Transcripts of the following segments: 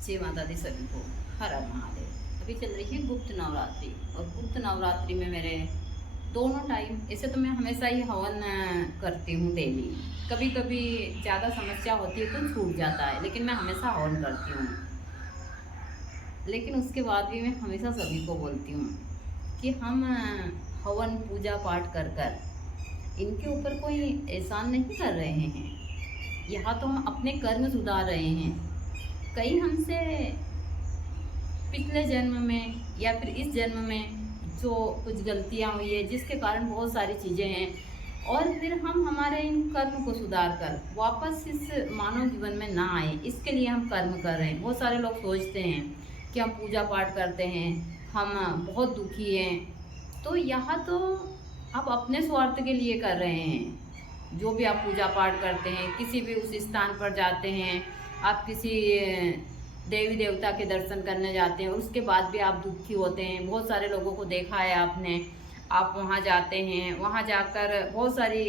जय माता दी सभी को। हर हर महादेव। अभी चल रही है गुप्त नवरात्रि और गुप्त नवरात्रि में मेरे दोनों टाइम, ऐसे तो मैं हमेशा ही हवन करती हूँ डेली। कभी कभी ज़्यादा समस्या होती है तो छूट जाता है, लेकिन मैं हमेशा हवन करती हूँ। लेकिन उसके बाद भी मैं हमेशा सभी को बोलती हूँ कि हम हवन पूजा पाठ कर कर इनके ऊपर कोई एहसान नहीं कर रहे हैं। यहाँ तो हम अपने कर्म सुधार रहे हैं। कई हमसे पिछले जन्म में या फिर इस जन्म में जो कुछ गलतियां हुई है, जिसके कारण बहुत सारी चीज़ें हैं, और फिर हम हमारे इन कर्म को सुधार कर वापस इस मानव जीवन में ना आए, इसके लिए हम कर्म कर रहे हैं। बहुत सारे लोग सोचते हैं कि हम पूजा पाठ करते हैं, हम बहुत दुखी हैं। तो यहाँ तो आप अपने स्वार्थ के लिए कर रहे हैं। जो भी आप पूजा पाठ करते हैं, किसी भी उस स्थान पर जाते हैं, आप किसी देवी देवता के दर्शन करने जाते हैं, उसके बाद भी आप दुखी होते हैं। बहुत सारे लोगों को देखा है आपने, आप वहाँ जाते हैं, वहाँ जाकर बहुत सारी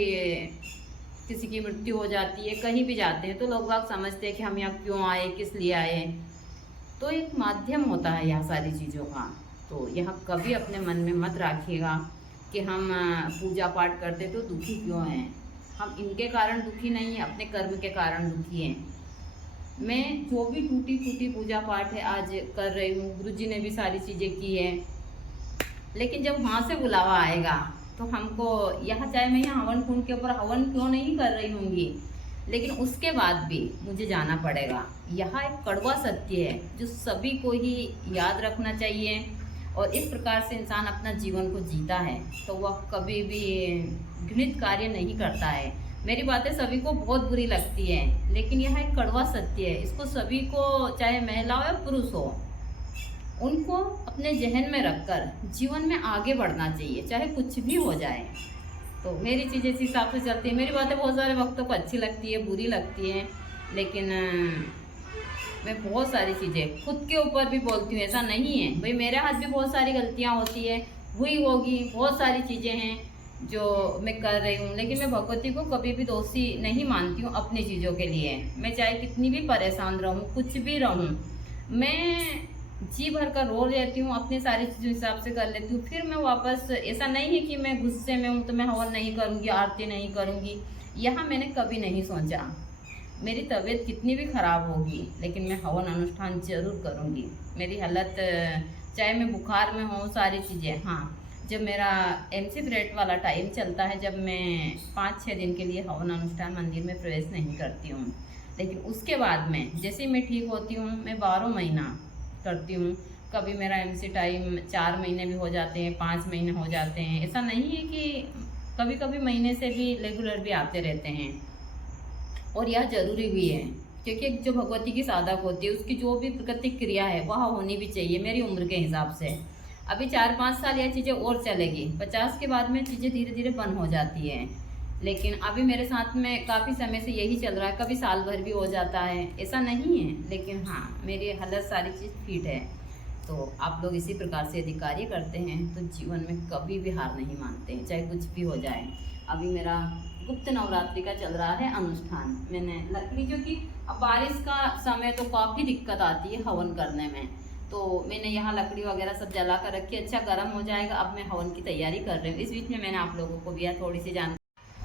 किसी की मृत्यु हो जाती है, कहीं भी जाते हैं तो लोग बाग समझते हैं कि हम यहाँ क्यों आए, किस लिए आए। तो एक माध्यम होता है यह सारी चीज़ों का। तो यह कभी अपने मन में मत रखिएगा कि हम पूजा पाठ करते तो दुखी क्यों हैं। हम इनके कारण दुखी नहीं हैं, अपने कर्म के कारण दुखी हैं। मैं जो भी टूटी फूटी पूजा पाठ है आज कर रही हूँ, गुरु जी ने भी सारी चीज़ें की है, लेकिन जब वहाँ से बुलावा आएगा तो हमको यहाँ, चाहे मैं यहाँ हवन कुंड के ऊपर हवन क्यों नहीं कर रही होंगी, लेकिन उसके बाद भी मुझे जाना पड़ेगा। यहाँ एक कड़वा सत्य है जो सभी को ही याद रखना चाहिए। और इस प्रकार से इंसान अपना जीवन को जीता है तो वह कभी भी घृणित कार्य नहीं करता है। मेरी बातें सभी को बहुत बुरी लगती है, लेकिन यह एक कड़वा सत्य है। इसको सभी को, चाहे महिला हो या पुरुष हो, उनको अपने जहन में रखकर जीवन में आगे बढ़ना चाहिए, चाहे कुछ भी हो जाए। तो मेरी चीज़ें इस हिसाब से चलती है। मेरी बातें बहुत सारे वक्तों को अच्छी लगती है, बुरी लगती है, लेकिन मैं बहुत सारी चीज़ें खुद के ऊपर भी बोलती हूँ। ऐसा नहीं है भाई, मेरे हाथ भी बहुत सारी गलतियाँ होती है, हुई होगी, बहुत सारी चीज़ें हैं जो मैं कर रही हूँ, लेकिन मैं भगवती को कभी भी दोषी नहीं मानती हूँ अपनी चीज़ों के लिए। मैं चाहे कितनी भी परेशान रहूँ, कुछ भी रहूँ, मैं जी भर कर रो लेती हूँ, अपनी सारी चीज़ों हिसाब से कर लेती हूँ। फिर मैं वापस, ऐसा नहीं है कि मैं गुस्से में हूँ तो मैं हवन नहीं करूँगी, आरती नहीं करूँगी। यहाँ मैंने कभी नहीं सोचा। मेरी तबीयत कितनी भी ख़राब होगी, लेकिन मैं हवन अनुष्ठान जरूर करूँगी। मेरी हालत, चाहे मैं बुखार में हूँ, सारी चीज़ें। हाँ, जब मेरा MC पीरियड वाला टाइम चलता है, जब मैं 5-6 दिन के लिए हवन अनुष्ठान मंदिर में प्रवेश नहीं करती हूँ, लेकिन उसके बाद में जैसे मैं ठीक होती हूँ, मैं 12 महीना करती हूँ। कभी मेरा MC टाइम 4 महीने भी हो जाते हैं, 5 महीने हो जाते हैं। ऐसा नहीं है कि कभी कभी महीने से भी रेगुलर भी आते रहते हैं। और यह जरूरी भी है, क्योंकि जो भगवती की साधक होती है उसकी जो भी प्राकृतिक क्रिया है वह होनी भी चाहिए मेरी उम्र के हिसाब से। अभी 4-5 साल यह चीज़ें और चलेगी, 50 के बाद में चीज़ें धीरे धीरे बंद हो जाती हैं। लेकिन अभी मेरे साथ में काफ़ी समय से यही चल रहा है, कभी साल भर भी हो जाता है, ऐसा नहीं है। लेकिन हाँ, मेरी हालत सारी चीज़ फिट है। तो आप लोग इसी प्रकार से यदि कार्य करते हैं तो जीवन में कभी भी हार नहीं मानते हैं, चाहे कुछ भी हो जाए। अभी मेरा गुप्त नवरात्रि का चल रहा है अनुष्ठान। मैंने लकड़ी, जो कि अब बारिश का समय तो काफ़ी दिक्कत आती है हवन करने में, तो मैंने यहाँ लकड़ी वगैरह सब जला कर रखी, अच्छा गर्म हो जाएगा। अब मैं हवन की तैयारी कर रही हूँ। इस बीच में मैंने आप लोगों को भी थोड़ी सी जान।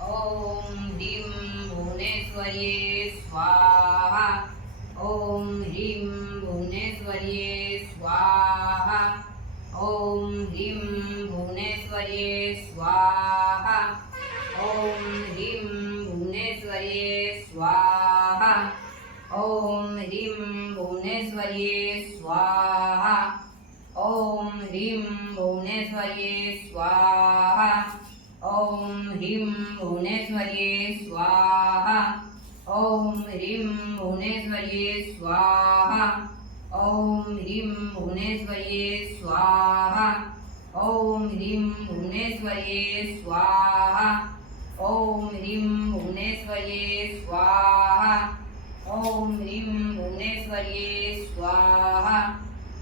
ओम ह्रीं भुवनेश्वर्ये स्वाहा, ओम ह्रीं भुवनेश्वर्ये स्वाहा, ओम ह्रीं भुवनेश्वर्ये स्वाहा, ओम ह्रीं भुवनेश्वर्ये स्वाहा, ओम ह्रीं भुवनेश्वर्ये स्वाहा, ओम ह्रीं भुवनेश्वर्ये स्वाहा, ओम ह्रीं भुवनेश्वर्ये स्वाहा, ओम ह्रीं भुवनेश्वर्ये स्वाहा, ओम ह्रीं भुवनेश्वर्ये स्वाहा, ओम ह्रीं भुवनेश्वर्ये स्वाहा, ओम ह्रीं भुवनेश्वर्ये स्वाहा, ओम ह्रीं भुवनेश्वर्ये स्वाहा,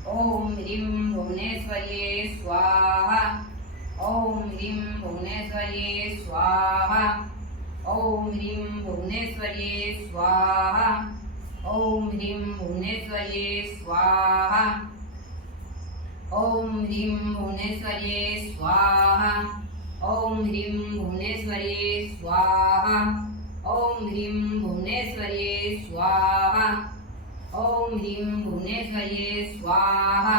ओम ह्रीं भुवनेश्वर्ये स्वाहा, ओम ह्रीं भुवनेश्वर्ये स्वाहा, ओम ह्रीं भुवनेश्वर्ये स्वाहा, ओम ह्रीं भुवनेश्वर्ये स्वाहा। ओम ह्रीं भुवनेश्वर्ये स्वाहा। ओम ह्रीं भुवनेश्वर्ये स्वाहा। ओम ह्रीं भुवनेश्वर्ये स्वाहा। ओम ह्रीं भुवनेश्वर्ये स्वाहा।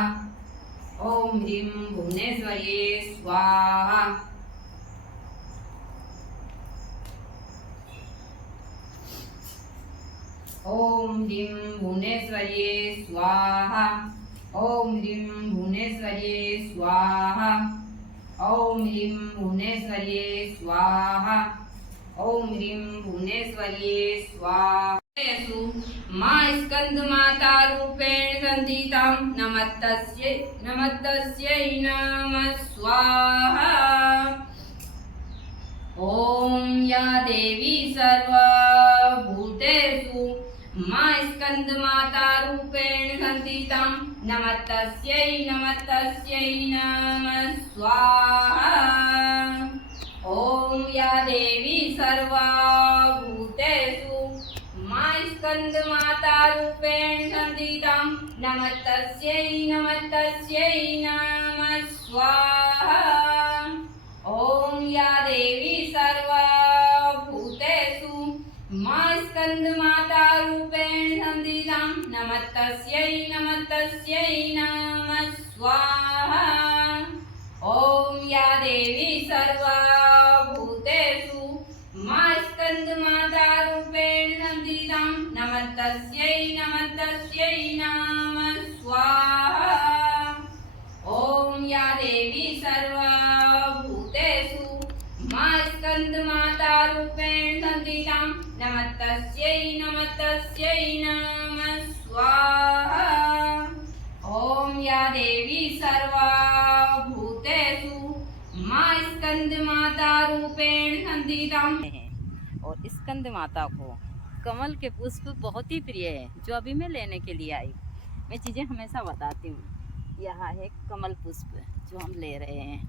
ओम ह्रीं भुवनेश्वर्ये स्वाहा। ओम ह्रीं भुवनेश्वर्ये स्वाहा। ओम ह्रीं भुवनेश्वर्ये स्वाहा। ओम ह्रीं भुवनेश्वर्ये स्वाहा। ओम ह्रीं भुवनेश्वर्ये स्वाहा। मां स्कंद माता रूपेण संधितां नमस्तस्यै नमः स्वाहा। ओम या देवी सर्वभूतेषु मां स्कंद माता रूपेण संधितां नमस्तस्यै नमः स्वाहा। ओम या देवी सर्वभूतेषु मां स्कंद माता रूपेण संधितां नमस्तस्यै नमः स्वाहा। ओम या देवी सर्वभूतेषु मां स्कंद माता रूपेण संधितां नमस्तस्यै नमः स्वाहा। ओम या देवी सर्वभूतेषु मां स्कंद माता रूपेण संधितां नमस्तस्यै नमः स्वाहा। ओम या देवी सर्वभूतेषु मां स्कंद माता रूपेण संधितां नमस्तस्यै नमः स्वाहा। ओम या देवी सर्वभूतेषु मां स्कंद माता रूपेण संधितां। और स्कंद माता को कमल के पुष्प बहुत ही प्रिय है, जो अभी मैं लेने के लिए आई। मैं चीज़ें हमेशा बताती हूँ। यहाँ है कमल पुष्प जो हम ले रहे हैं।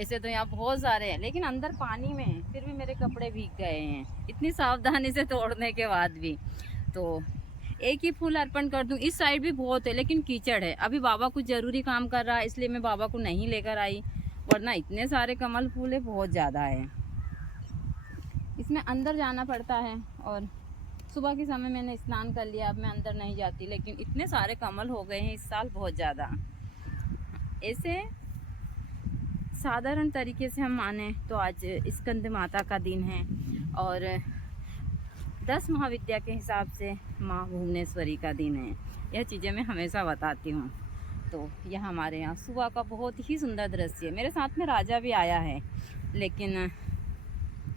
ऐसे तो यहाँ बहुत सारे हैं, लेकिन अंदर पानी में है, फिर भी मेरे कपड़े भीग गए हैं इतनी सावधानी से तोड़ने के बाद भी। तो एक ही फूल अर्पण कर दूँ। इस साइड भी बहुत है, लेकिन कीचड़ है। अभी बाबा कुछ ज़रूरी काम कर रहा है, इसलिए मैं बाबा को नहीं लेकर आई, वरना इतने सारे कमल फूल है, बहुत ज़्यादा है। इसमें अंदर जाना पड़ता है, और सुबह के समय मैंने स्नान कर लिया, अब मैं अंदर नहीं जाती। लेकिन इतने सारे कमल हो गए हैं इस साल, बहुत ज़्यादा। ऐसे साधारण तरीके से हम माने तो आज स्कंद माता का दिन है, और 10 महाविद्या के हिसाब से माँ भुवनेश्वरी का दिन है। यह चीज़ें मैं हमेशा बताती हूँ। तो यह हमारे यहाँ सुबह का बहुत ही सुंदर दृश्य है। मेरे साथ में राजा भी आया है, लेकिन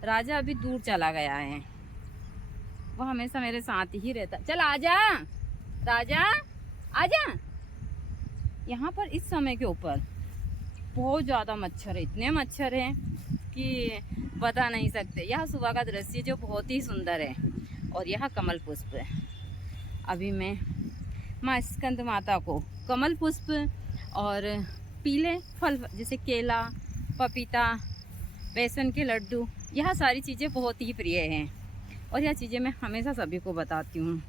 राजा अभी दूर चला गया है। वो हमेशा मेरे साथ ही रहता। चल आजा राजा, आजा। यहाँ पर इस समय के ऊपर बहुत ज़्यादा मच्छर है, इतने मच्छर हैं कि बता नहीं सकते। यह सुबह का दृश्य जो बहुत ही सुंदर है, और यह कमल पुष्प है। अभी मैं माँ स्कंद माता को कमल पुष्प और पीले फल जैसे केला, पपीता, बेसन के लड्डू, यह सारी चीज़ें बहुत ही प्रिय हैं। और यह चीज़ें मैं हमेशा सभी को बताती हूँ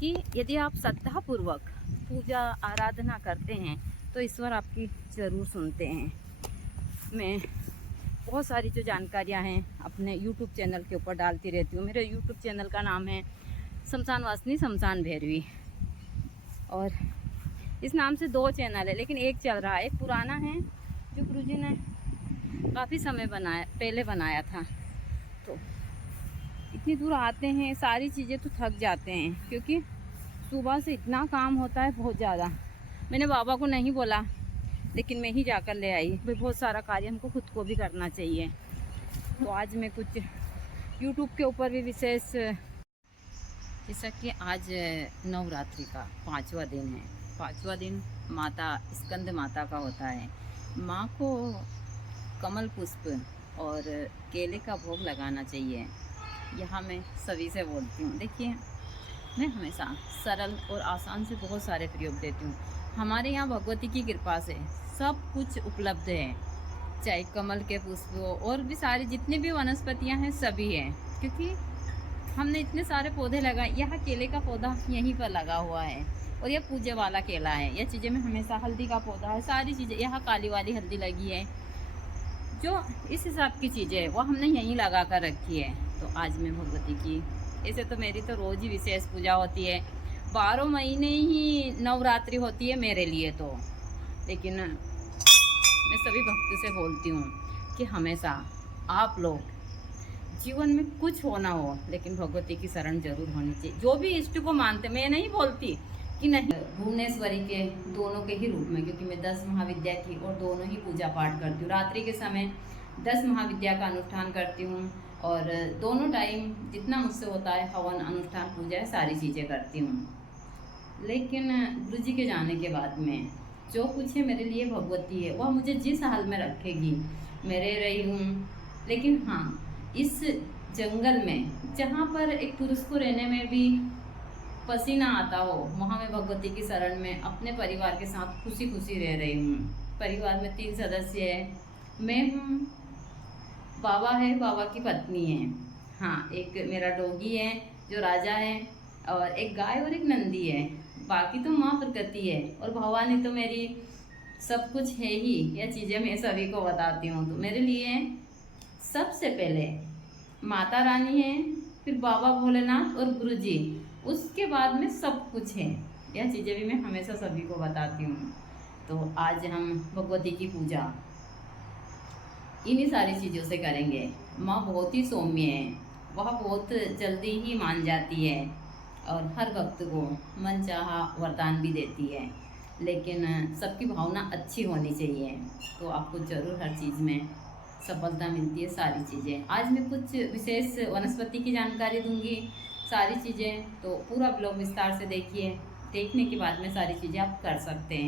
कि यदि आप श्रद्धापूर्वक पूजा आराधना करते हैं तो ईश्वर आपकी ज़रूर सुनते हैं। मैं बहुत सारी जो जानकारियाँ हैं अपने YouTube चैनल के ऊपर डालती रहती हूँ। मेरे YouTube चैनल का नाम है शमशान वासिनी शमशान भैरवी, और इस नाम से 2 चैनल है, लेकिन एक चल रहा है। एक पुराना है जो गुरुजी ने काफ़ी समय पहले बनाया था। तो इतनी दूर आते हैं, सारी चीज़ें तो थक जाते हैं, क्योंकि सुबह से इतना काम होता है बहुत ज़्यादा। मैंने बाबा को नहीं बोला, लेकिन मैं ही जाकर ले आई। भाई बहुत सारा कार्य हमको खुद को भी करना चाहिए। तो आज मैं कुछ YouTube के ऊपर भी विशेष, जैसा कि आज नवरात्रि का 5वां दिन है। 5वां दिन माता स्कंद माता का होता है। माँ को कमल पुष्प और केले का भोग लगाना चाहिए। यहाँ मैं सभी से बोलती हूँ, देखिए मैं हमेशा सरल और आसान से बहुत सारे प्रयोग देती हूँ। हमारे यहाँ भगवती की कृपा से सब कुछ उपलब्ध है, चाहे कमल के पुष्प हो और भी सारी जितनी भी वनस्पतियाँ हैं सभी हैं, क्योंकि हमने इतने सारे पौधे लगाए, यह केले का पौधा यहीं पर लगा हुआ है और यह पूजे वाला केला है। यह चीज़ें में हमेशा, हल्दी का पौधा है, सारी चीज़ें, यहाँ काली वाली हल्दी लगी है। जो इस हिसाब की चीज़ें है वो हमने यहीं लगा कर रखी है। तो आज मैं भगवती की, ऐसे तो मेरी तो रोज़ ही विशेष पूजा होती है, 12 महीने ही नवरात्रि होती है मेरे लिए तो। लेकिन मैं सभी भक्तों से बोलती हूँ कि हमेशा आप लोग जीवन में कुछ हो ना हो, लेकिन भगवती की शरण जरूर होनी चाहिए। जो भी इष्ट को मानते, मैं नहीं बोलती कि नहीं, भुवनेश्वरी के दोनों के ही रूप में, क्योंकि मैं 10 महाविद्या की और दोनों ही पूजा पाठ करती हूँ। रात्रि के समय 10 महाविद्या का अनुष्ठान करती हूँ और दोनों टाइम जितना मुझसे होता है हवन, अनुष्ठान, पूजा, सारी चीज़ें करती हूँ। लेकिन गुरु जी के जाने के बाद में जो कुछ है मेरे लिए भगवती है, वह मुझे जिस हाल में रखेगी मैं रह रही हूँ। लेकिन हाँ, इस जंगल में जहाँ पर एक पुरुष को रहने में भी पसीना आता हो, वहाँ मैं भगवती की शरण में अपने परिवार के साथ खुशी खुशी रह रही हूँ। परिवार में 3 सदस्य है, मैं हूँ, बाबा है, बाबा की पत्नी है, हाँ एक मेरा डॉगी है जो राजा है, और एक गाय और एक नंदी है। बाकी तो माँ प्रकृति है और भवानी तो मेरी सब कुछ है ही। यह चीज़ें मैं सभी को बताती हूँ। तो मेरे लिए सबसे पहले माता रानी है, फिर बाबा भोलेनाथ और गुरु जी, उसके बाद में सब कुछ है। यह चीज़ें भी मैं हमेशा सभी को बताती हूँ। तो आज हम भगवती की पूजा इन्हीं सारी चीज़ों से करेंगे। माँ बहुत ही सौम्य है, वह बहुत जल्दी ही मान जाती है और हर भक्त को मनचाहा वरदान भी देती है। लेकिन सबकी भावना अच्छी होनी चाहिए, तो आपको ज़रूर हर चीज़ में सफलता मिलती है। सारी चीज़ें आज मैं कुछ विशेष वनस्पति की जानकारी दूंगी, सारी चीज़ें, तो पूरा ब्लॉग विस्तार से देखिए। देखने के बाद में सारी चीज़ें आप कर सकते हैं।